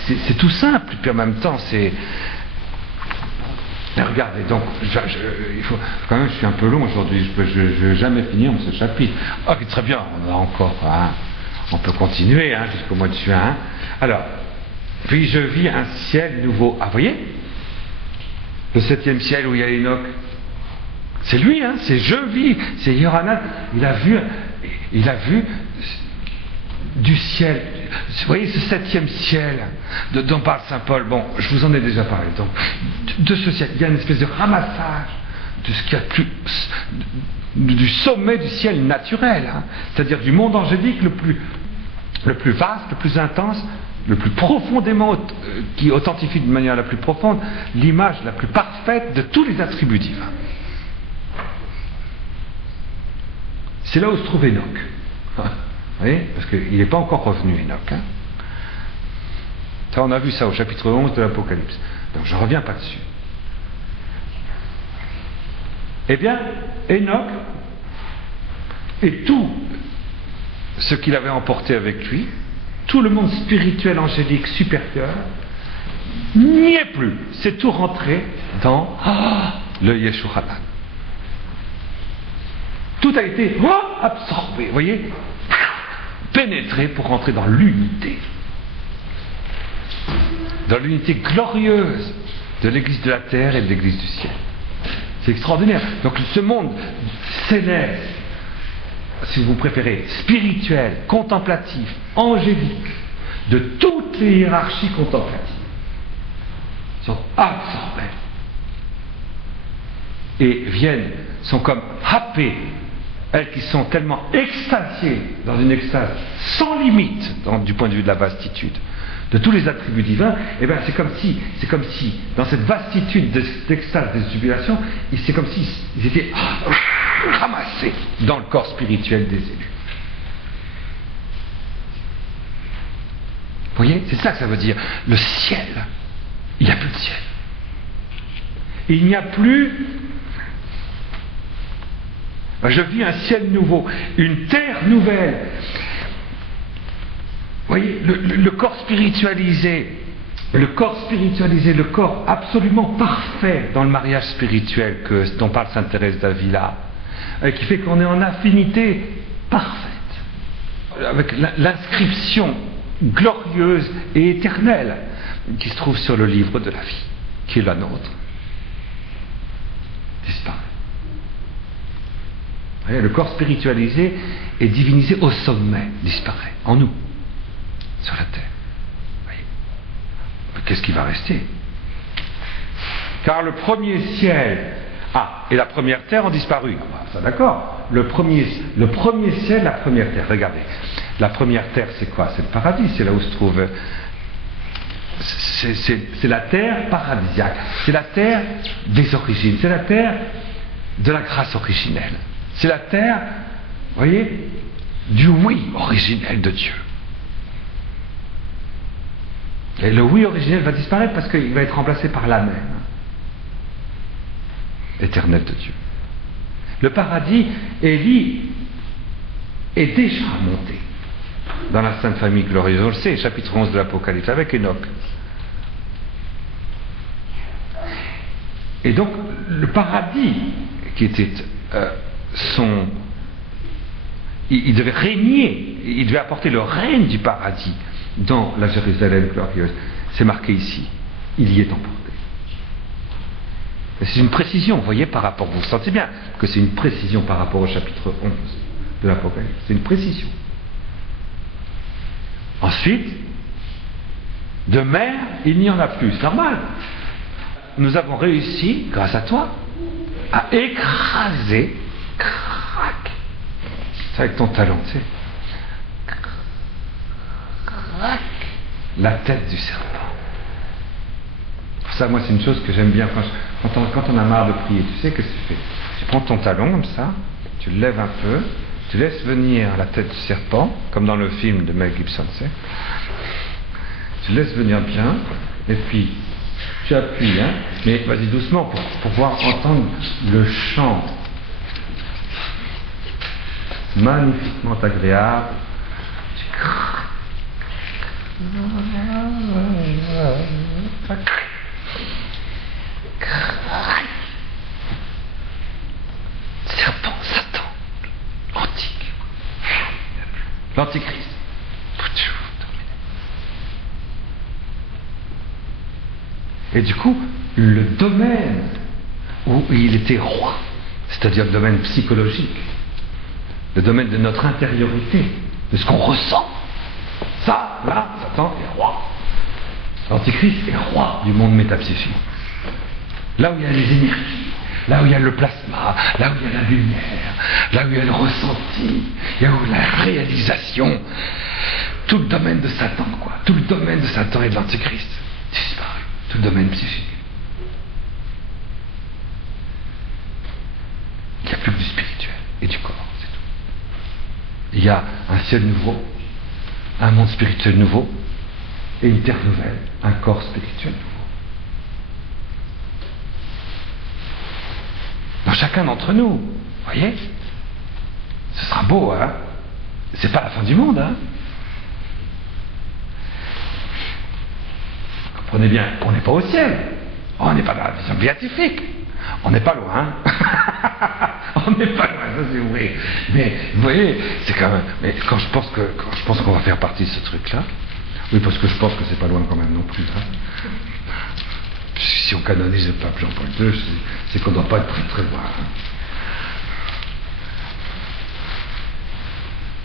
c'est tout simple, et puis en même temps, c'est... Mais regardez, donc, il faut, quand même, je suis un peu long aujourd'hui, je ne vais jamais finir ce chapitre. Ah, très bien, on a encore, hein, on peut continuer jusqu'au mois de juin. Hein. Alors, puis je vis un ciel nouveau. Ah, vous voyez, le 7e ciel où il y a Enoch, c'est lui, hein, c'est je vis, c'est Yohanan, il a vu du ciel. Vous voyez ce 7e ciel dont parle saint Paul. Bon, je vous en ai déjà parlé. Donc, de ce ciel, il y a une espèce de ramassage de ce qu'il y a de plus, du sommet du ciel naturel, hein, c'est-à-dire du monde angélique le plus vaste, le plus intense, le plus profondément, qui authentifie de manière la plus profonde l'image la plus parfaite de tous les attributs divins. C'est là où se trouve Enoch. Vous voyez, parce qu'il n'est pas encore revenu, Enoch. Hein. Ça, on a vu ça au chapitre 11 de l'Apocalypse. Donc je ne reviens pas dessus. Eh bien, Enoch et tout ce qu'il avait emporté avec lui, tout le monde spirituel, angélique, supérieur, n'y est plus. C'est tout rentré dans le Yeshua. Tout a été absorbé, vous voyez, pénétré pour rentrer dans l'unité. Dans l'unité glorieuse de l'Église de la terre et de l'Église du ciel. C'est extraordinaire. Donc ce monde céleste, si vous préférez, spirituel, contemplatif, angélique, de toutes les hiérarchies contemplatives, sont absorbés et sont comme happés. Elles qui sont tellement extasiées, dans une extase sans limite, du point de vue de la vastitude, de tous les attributs divins, et bien c'est comme si, dans cette vastitude d'extase, de jubilation, c'est comme s'ils étaient ramassés dans le corps spirituel des élus. Vous voyez, c'est ça que ça veut dire. Le ciel, il n'y a plus de ciel. Il n'y a plus... Je vis un ciel nouveau, une terre nouvelle. Vous voyez, le corps spiritualisé, le corps absolument parfait dans le mariage spirituel dont parle sainte Thérèse d'Avila, qui fait qu'on est en affinité parfaite, avec l'inscription glorieuse et éternelle qui se trouve sur le livre de la vie, qui est la nôtre, disparaît. Voyez, le corps spiritualisé et divinisé au sommet disparaît, en nous, sur la terre. Voyez. Mais qu'est-ce qui va rester? Car le premier ciel et la première terre ont disparu. Ça d'accord. Le premier ciel, la première terre. Regardez, la première terre c'est quoi? C'est le paradis, c'est là où se trouve... C'est la terre paradisiaque, c'est la terre des origines, c'est la terre de la grâce originelle. C'est la terre, vous voyez, du oui originel de Dieu. Et le oui originel va disparaître parce qu'il va être remplacé par l'amen éternel de Dieu. Le paradis, Élie est déjà monté dans la Sainte Famille glorieuse. On le sait, chapitre 11 de l'Apocalypse, avec Enoch. Et donc, le paradis, qui était il devait régner, il devait apporter le règne du paradis dans la Jérusalem glorieuse. C'est marqué ici, il y est emporté. Et c'est une précision, vous voyez, par rapport, vous sentez bien que c'est une précision par rapport au chapitre 11 de l'Apocalypse, c'est une précision. Ensuite, de mer, il n'y en a plus, c'est normal. Nous avons réussi, grâce à toi, à écraser, crac, ça avec ton talon, tu sais, crac, la tête du serpent. Ça, moi, c'est une chose que j'aime bien quand on a marre de prier. Tu sais, qu'est-ce que tu fais? Tu prends ton talon comme ça, tu le lèves un peu, tu laisses venir la tête du serpent, comme dans le film de Mel Gibson, tu sais. Tu laisses venir bien, et puis tu appuies, hein, mais vas-y doucement pour pouvoir entendre le chant magnifiquement agréable. Serpent, Satan, antique, l'antichrist. Et du coup, le domaine où il était roi, c'est-à-dire le domaine psychologique, le domaine de notre intériorité, de ce qu'on ressent, ça, là, Satan est roi. L'antichrist est roi du monde métapsychique. Là où il y a les énergies, là où il y a le plasma, là où il y a la lumière, là où il y a le ressenti, là où il y a la réalisation, tout le domaine de Satan, quoi. Tout le domaine de Satan et de l'antichrist disparu. Tout le domaine psychique. Il n'y a plus que du spirituel et du corps, c'est tout. Il y a un ciel nouveau, un monde spirituel nouveau et une terre nouvelle, un corps spirituel nouveau. Dans chacun d'entre nous, vous voyez, ce sera beau, hein. C'est pas la fin du monde, hein. Comprenez bien, on n'est pas au ciel, on n'est pas dans la vision béatifique, on n'est pas loin, on n'est pas loin, ça c'est vrai. Mais vous voyez, c'est quand même. Mais quand je pense qu'on va faire partie de ce truc-là, oui, parce que je pense que c'est pas loin quand même non plus. Hein. Si on canonise le pape Jean-Paul II, c'est qu'on ne doit pas être très très loin. Hein.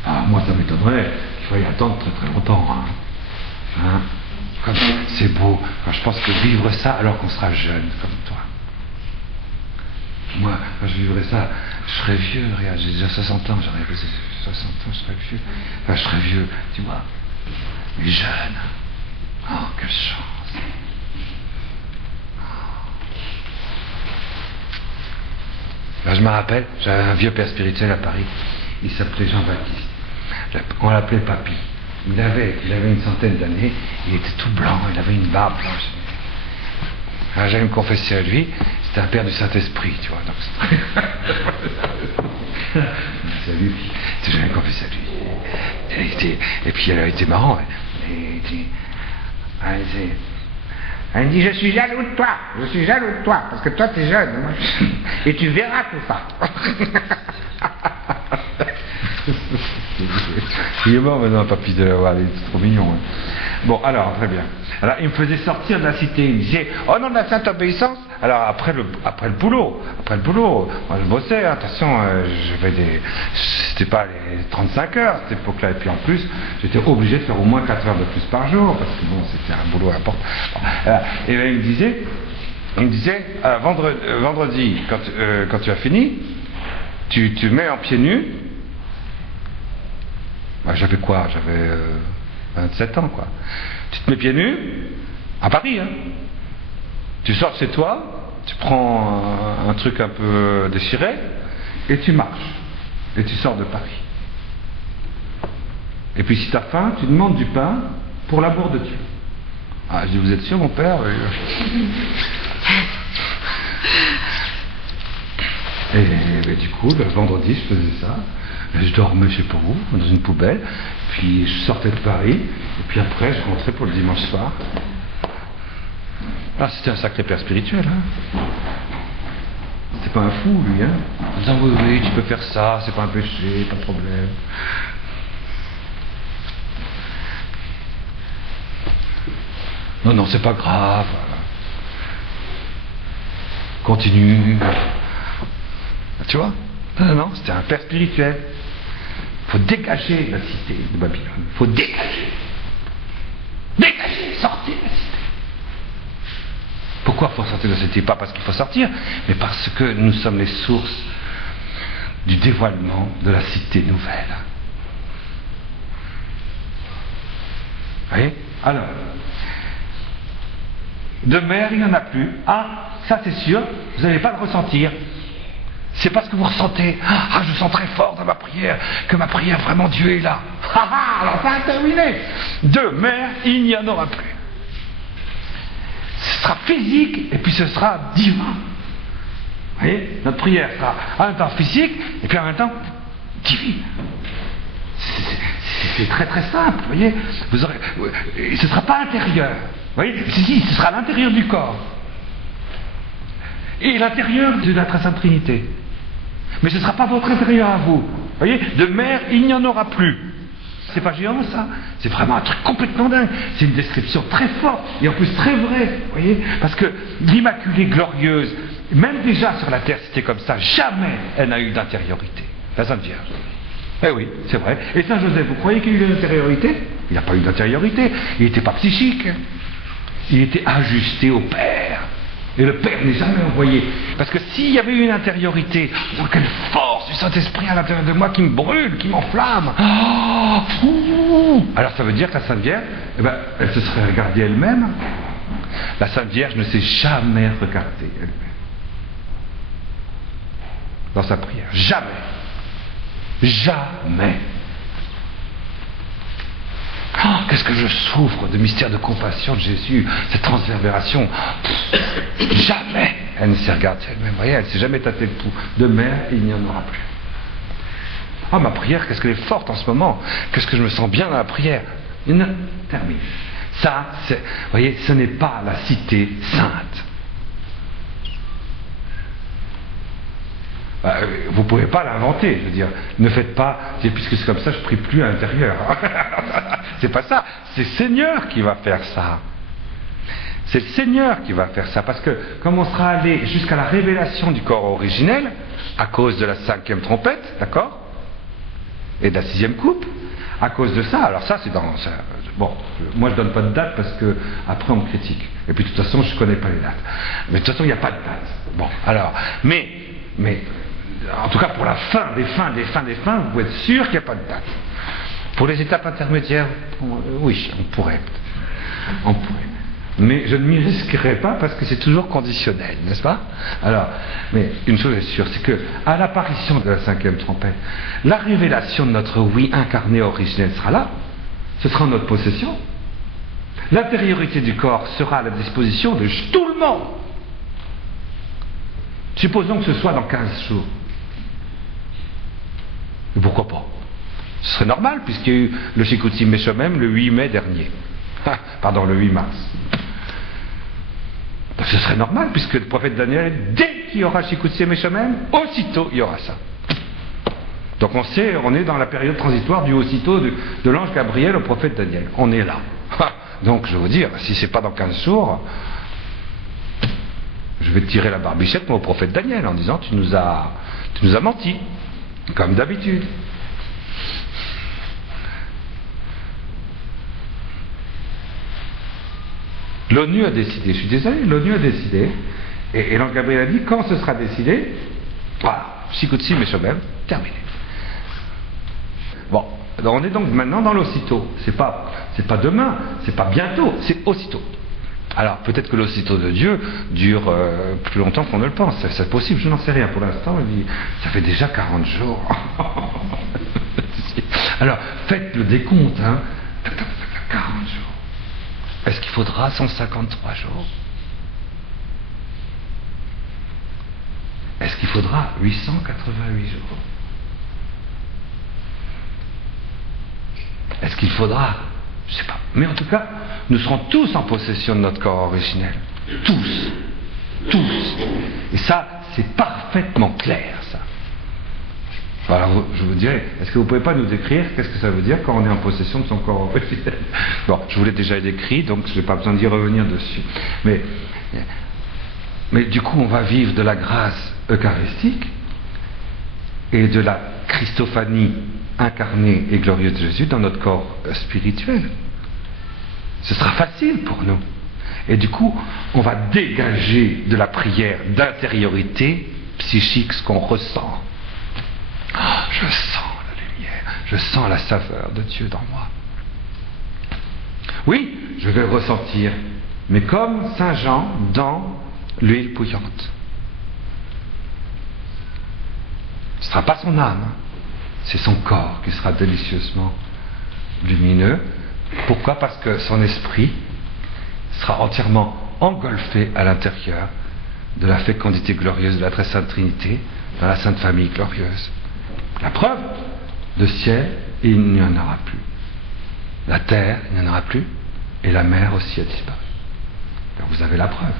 Ah, moi ça m'étonnerait qu'il faille attendre très très longtemps. Hein. Hein? C'est beau. Enfin, je pense que vivre ça alors qu'on sera jeune comme toi. Moi, quand je vivrais ça, je serais vieux. Regarde, j'ai déjà 60 ans. J'aurais 60 ans, je serais vieux. Enfin, je serais vieux, tu vois. Mais jeune. Oh, quelle chance. Ben, je me rappelle, j'avais un vieux père spirituel à Paris. Il s'appelait Jean-Baptiste. On l'appelait Papy. Il avait une centaine d'années, il était tout blanc, il avait une barbe blanche. Alors j'allais me confesser à lui, c'était un père du Saint-Esprit, tu vois. Donc c'est à lui, j'allais me confesser à lui. Et puis elle a été marrant. Elle me dit, je suis jaloux de toi, parce que toi t'es jeune, et tu verras tout ça. Il est mort maintenant, Papy de la Wall, il est trop mignon. Hein. Bon, alors, très bien. Alors, il me faisait sortir de la cité. Il me disait, oh non, de la sainte obéissance. Alors, après le boulot, moi je bossais, hein, attention, c'était pas les 35 heures à cette époque-là. Et puis en plus, j'étais obligé de faire au moins 4 heures de plus par jour, parce que bon, c'était un boulot important. Bon, et ben, il me disait, vendredi, quand tu as fini, tu mets en pieds nus. Bah, j'avais quoi? J'avais 27 ans, quoi. Tu te mets pieds nus, à Paris, hein. Tu sors chez toi, tu prends un truc un peu déchiré, et tu marches. Et tu sors de Paris. Et puis si tu as faim, tu demandes du pain pour l'amour de Dieu. Ah, je dis, vous êtes sûr, mon père? Et du coup, le vendredi, je faisais ça. Je dormais, je sais pas où, dans une poubelle, puis je sortais de Paris, et puis après je rentrais pour le dimanche soir. Ah, c'était un sacré père spirituel, hein. C'était pas un fou, lui, hein. En disant, oui, tu peux faire ça, c'est pas un péché, pas de problème. Non, c'est pas grave. Continue. Tu vois? Non, c'était un père spirituel. Il faut dégager la cité de Babylone. Il faut dégager. Dégager, sortir de la cité. Pourquoi il faut sortir de la cité? Pas parce qu'il faut sortir, mais parce que nous sommes les sources du dévoilement de la cité nouvelle. Vous voyez? Alors, de mer, il n'y en a plus. Ah, ça c'est sûr, vous n'allez pas le ressentir. C'est parce que vous ressentez, ah, je sens très fort dans ma prière, que ma prière, vraiment, Dieu est là. Alors ça a terminé. De mer, il n'y en aura plus. Ce sera physique, et puis ce sera divin. Vous voyez, notre prière sera en même temps physique, et puis en même temps divine. C'est très très simple, vous voyez. Ce ne sera pas intérieur. voyez, si, ce sera à l'intérieur du corps. Et l'intérieur de la très sainte Trinité. Mais ce ne sera pas votre intérieur à vous. Vous voyez, de mère, il n'y en aura plus. C'est pas géant ça? C'est vraiment un truc complètement dingue. C'est une description très forte et en plus très vraie. Vous voyez? Parce que l'Immaculée Glorieuse, même déjà sur la terre c'était comme ça, jamais elle n'a eu d'intériorité. La Sainte Vierge. Eh oui, c'est vrai. Et Saint Joseph, vous croyez qu'il a eu de l'intériorité? Il n'a pas eu d'intériorité. Il n'était pas psychique. Il était ajusté au Père. Et le Père n'est jamais envoyé. Parce que s'il y avait eu une intériorité, oh, quelle force du Saint-Esprit à l'intérieur de moi qui me brûle, qui m'enflamme. Oh, alors ça veut dire que la Sainte Vierge, eh ben, elle se serait regardée elle-même. La Sainte Vierge ne s'est jamais regardée elle-même. Dans sa prière. Jamais. Jamais. Oh, qu'est-ce que je souffre de mystère de compassion de Jésus, cette transverbération. Jamais elle ne s'est regardée elle-même. Vous voyez, elle ne s'est jamais tâtée le pouls. De mère, il n'y en aura plus. Ah, ma prière, qu'est-ce qu'elle est forte en ce moment. Qu'est-ce que je me sens bien dans la prière. Termine. Ça, vous voyez, ce n'est pas la cité sainte. Vous ne pouvez pas l'inventer, je veux dire, ne faites pas, puisque c'est comme ça, je ne prie plus à l'intérieur. C'est pas ça, c'est le Seigneur qui va faire ça. C'est le Seigneur qui va faire ça, parce que comme on sera allé jusqu'à la révélation du corps originel, à cause de la 5e trompette, d'accord, et de la 6e coupe, à cause de ça, alors ça c'est dans... Ça, bon, moi je donne pas de date parce que après on me critique. Et puis de toute façon je connais pas les dates. Mais de toute façon il n'y a pas de date. Bon, alors, mais en tout cas pour la fin des fins, vous pouvez être sûr qu'il n'y a pas de date. Pour les étapes intermédiaires, oui, on pourrait. Mais je ne m'y risquerai pas parce que c'est toujours conditionnel, n'est-ce pas? Alors, mais une chose est sûre, c'est que à l'apparition de la 5e trompette, la révélation de notre oui incarné originel sera là, ce sera en notre possession. L'intériorité du corps sera à la disposition de tout le monde. Supposons que ce soit dans 15 jours. Et pourquoi pas? Ce serait normal, puisqu'il y a eu le Shikutsi Meshomem le 8 mai dernier. Pardon, le 8 mars. Donc ce serait normal, puisque le prophète Daniel, dès qu'il y aura Shikutsi Meshomem, aussitôt il y aura ça. Donc on sait, on est dans la période transitoire du aussitôt de l'ange Gabriel au prophète Daniel. On est là. Donc je veux dire, si c'est pas dans 15 jours, je vais tirer la barbichette moi au prophète Daniel en disant tu nous as menti, comme d'habitude. L'ONU a décidé, je suis désolé, l'ONU a décidé, et l'ange Gabriel a dit quand ce sera décidé, voilà, Shikutsi Meshomem, terminé. Bon, alors on est donc maintenant dans l'aussitôt. C'est pas demain, c'est pas bientôt, c'est aussitôt. Alors peut-être que l'aussitôt de Dieu dure plus longtemps qu'on ne le pense, c'est possible, je n'en sais rien pour l'instant. Ça fait déjà 40 jours. Alors faites le décompte, hein. 40 jours. Est-ce qu'il faudra 153 jours? Est-ce qu'il faudra 888 jours? Est-ce qu'il faudra? Je ne sais pas. Mais en tout cas, nous serons tous en possession de notre corps originel. Tous. Tous. Et ça, c'est parfaitement clair, ça. Alors, je vous dirais, est-ce que vous ne pouvez pas nous décrire qu'est-ce que ça veut dire quand on est en possession de son corps originel? Bon, je vous l'ai déjà décrit, donc je n'ai pas besoin d'y revenir dessus. Mais du coup, on va vivre de la grâce eucharistique et de la Christophanie incarnée et glorieuse de Jésus dans notre corps spirituel. Ce sera facile pour nous. Et du coup, on va dégager de la prière d'intériorité psychique ce qu'on ressent. Oh, je sens la lumière, je sens la saveur de Dieu dans moi. Oui, je vais le ressentir, mais comme Saint Jean dans l'huile bouillante. Ce ne sera pas son âme, c'est son corps qui sera délicieusement lumineux. Pourquoi? Parce que son esprit sera entièrement engolfé à l'intérieur de la fécondité glorieuse de la très sainte Trinité, dans la Sainte Famille glorieuse. La preuve, le ciel, il n'y en aura plus. La terre, il n'y en aura plus. Et la mer aussi a disparu. Ben, vous avez la preuve là.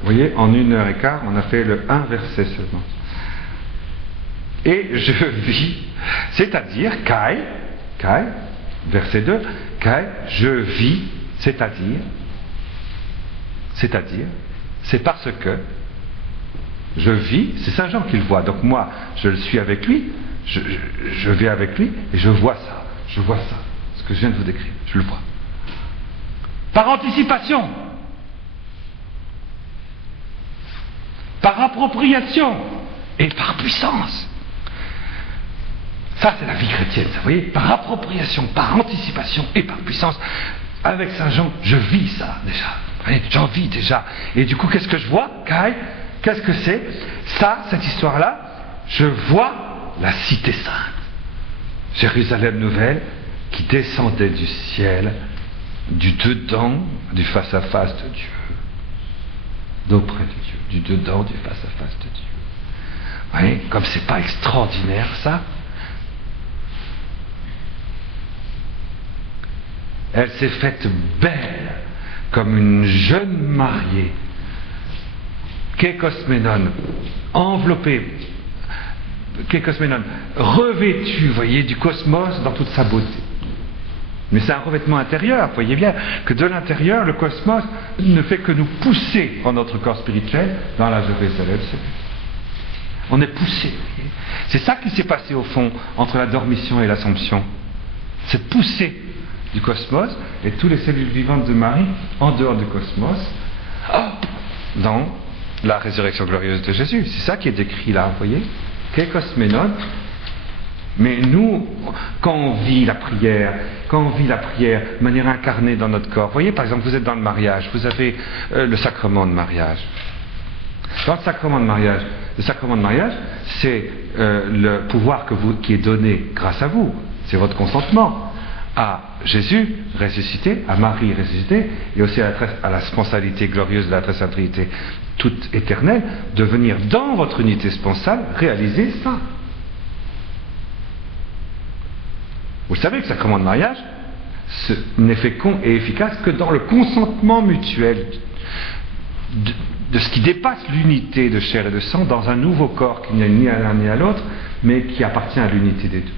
Vous voyez, en 1h15, on a fait le 1 verset seulement. Et je vis, c'est-à-dire, Kai, verset 2, Kai, je vis, c'est-à-dire, c'est parce que je vis, c'est Saint Jean qui le voit, donc moi, je le suis avec lui, je vais avec lui, et je vois ça, ce que je viens de vous décrire, je le vois. Par anticipation, par appropriation, et par puissance. Ça, c'est la vie chrétienne, vous voyez, par appropriation, par anticipation et par puissance. Avec Saint Jean, je vis ça déjà. Vous voyez, j'en vis déjà. Et du coup, qu'est-ce que je vois, Kai? Qu'est-ce que c'est? Ça, cette histoire-là, je vois la cité sainte. Jérusalem nouvelle, qui descendait du ciel, du dedans, du face-à-face de Dieu. D'auprès de Dieu, du dedans, du face-à-face de Dieu. Vous voyez, comme c'est pas extraordinaire, ça? Elle s'est faite belle, comme une jeune mariée, Kékosménon, enveloppée, Kékosménon, revêtue, vous voyez, du cosmos dans toute sa beauté. Mais c'est un revêtement intérieur, vous voyez bien que de l'intérieur, le cosmos ne fait que nous pousser en notre corps spirituel dans la Jérusalem céleste. On est poussé, vous voyez. C'est ça qui s'est passé au fond entre la dormition et l'assomption. C'est poussé du cosmos, et tous les cellules vivantes de Marie, en dehors du cosmos, dans la résurrection glorieuse de Jésus. C'est ça qui est décrit là, vous voyez, Kékosménon. Mais nous, quand on vit la prière de manière incarnée dans notre corps, vous voyez, par exemple, vous êtes dans le mariage, vous avez le sacrement de mariage. Dans le sacrement de mariage, c'est le pouvoir qui est donné grâce à vous, c'est votre consentement à Jésus ressuscité, à Marie ressuscitée, et aussi à la sponsalité glorieuse de la Très Sainte Trinité toute éternelle, de venir dans votre unité sponsale réaliser ça. Vous savez que le sacrement de mariage n'est fécond et efficace que dans le consentement mutuel de ce qui dépasse l'unité de chair et de sang dans un nouveau corps qui n'est ni à l'un ni à l'autre, mais qui appartient à l'unité des deux.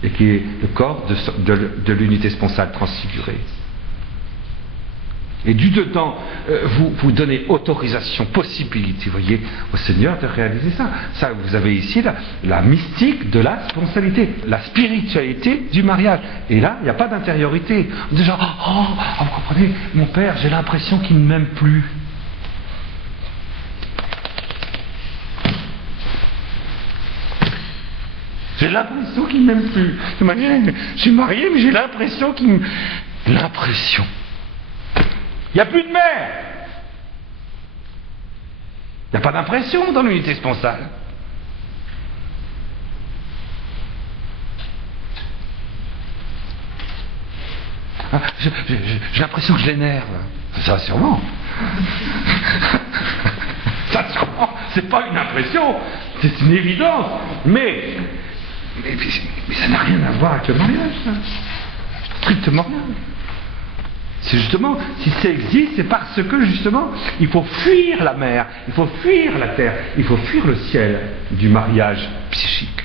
Et qui est le corps de l'unité sponsale transfigurée. Et du dedans, vous donnez autorisation, possibilité, vous voyez, au Seigneur de réaliser ça. Ça, vous avez ici la mystique de la sponsalité, la spiritualité du mariage. Et là, il n'y a pas d'intériorité. Déjà, vous comprenez, mon père, j'ai l'impression qu'il ne m'aime plus. J'ai l'impression qu'il ne m'aime plus. Je suis marié, mais j'ai l'impression qu'il me... L'impression. Il n'y a plus de mère. Il n'y a pas d'impression dans l'unité sponsale. J'ai l'impression que je l'énerve. Ça, sûrement. Ça, sûrement. C'est pas une impression, c'est une évidence. Mais ça n'a rien à voir avec le mariage, ça. Strictement rien. C'est justement, si ça existe, c'est parce que justement, il faut fuir la mer, il faut fuir la terre, il faut fuir le ciel du mariage psychique.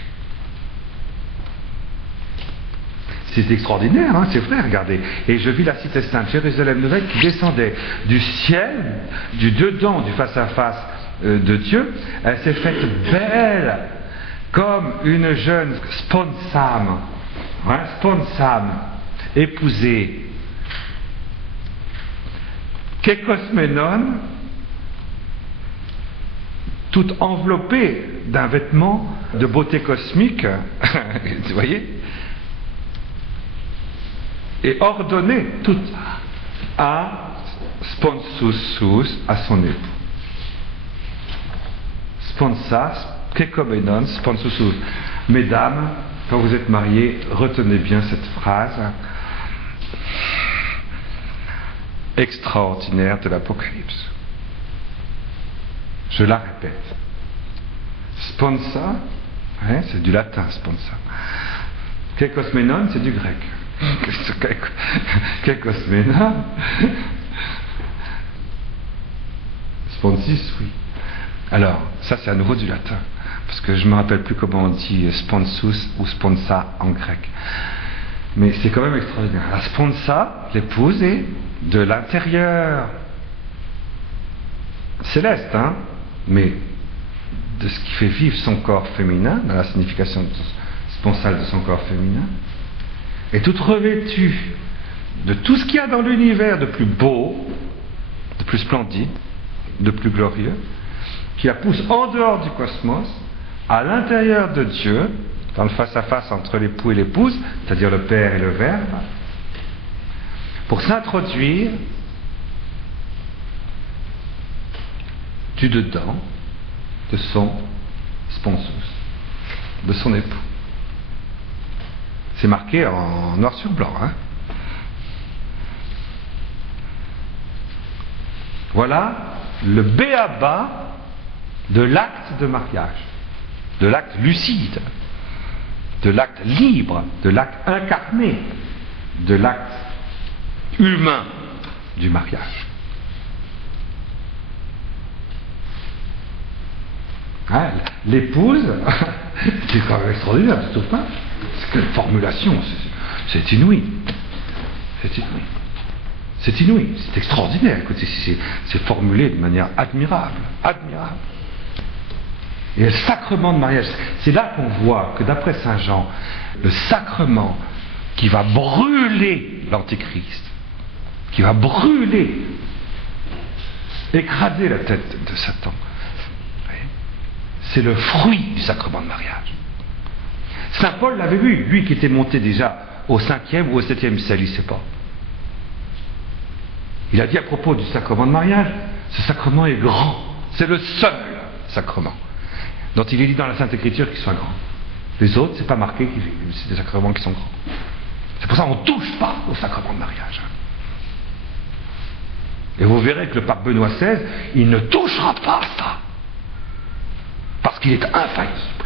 C'est extraordinaire, hein, c'est vrai, regardez. Et je vis la cité sainte, Jérusalem nouvelle, qui descendait du ciel, du dedans, du face-à-face de Dieu. Elle s'est faite belle, comme une jeune sponsam, épousée. Kékosménon, toute enveloppée d'un vêtement de beauté cosmique, vous voyez, et ordonnée toute à sponsus, à son époux. Sponsas, Kékosménon, sponsus. Mesdames, quand vous êtes mariées, retenez bien cette phrase extraordinaire de l'Apocalypse. Je la répète. Sponsa, c'est du latin, sponsa. Kékosménon, c'est du grec. Quelques semaines. Sponsis, oui. Alors, ça c'est à nouveau du latin. Parce que je ne me rappelle plus comment on dit sponsus ou sponsa en grec. Mais c'est quand même extraordinaire. La sponsa, l'épouse, est de l'intérieur. Céleste, hein, mais de ce qui fait vivre son corps féminin, dans la signification sponsale de son corps féminin, est toute revêtue de tout ce qu'il y a dans l'univers de plus beau, de plus splendide, de plus glorieux, qui la pousse en dehors du cosmos, à l'intérieur de Dieu, dans le face-à-face entre l'époux et l'épouse, c'est-à-dire le Père et le Verbe, pour s'introduire du dedans de son sponsus, de son époux. C'est marqué en noir sur blanc, hein. Voilà le b.a.-ba de l'acte de mariage, de l'acte lucide, de l'acte libre, de l'acte incarné, de l'acte humain du mariage. Hein, l'épouse, c'est quand même extraordinaire, tu trouves pas? Quelle formulation, c'est inouï. C'est inouï. C'est inouï, c'est extraordinaire. Écoutez, c'est formulé de manière admirable, admirable. Et le sacrement de mariage, c'est là qu'on voit que d'après Saint Jean, le sacrement qui va brûler l'Antéchrist, qui va brûler, écraser la tête de Satan, c'est le fruit du sacrement de mariage. Saint Paul l'avait vu, lui qui était monté déjà au 5e ou au 7e ciel, il ne sait pas. Il a dit à propos du sacrement de mariage, ce sacrement est grand, c'est le seul sacrement dont il est dit dans la Sainte Écriture qu'il soit grand. Les autres, c'est pas marqué, c'est des sacrements qui sont grands. C'est pour ça qu'on ne touche pas au sacrement de mariage. Et vous verrez que le pape Benoît XVI, il ne touchera pas à ça. Parce qu'il est infaillible.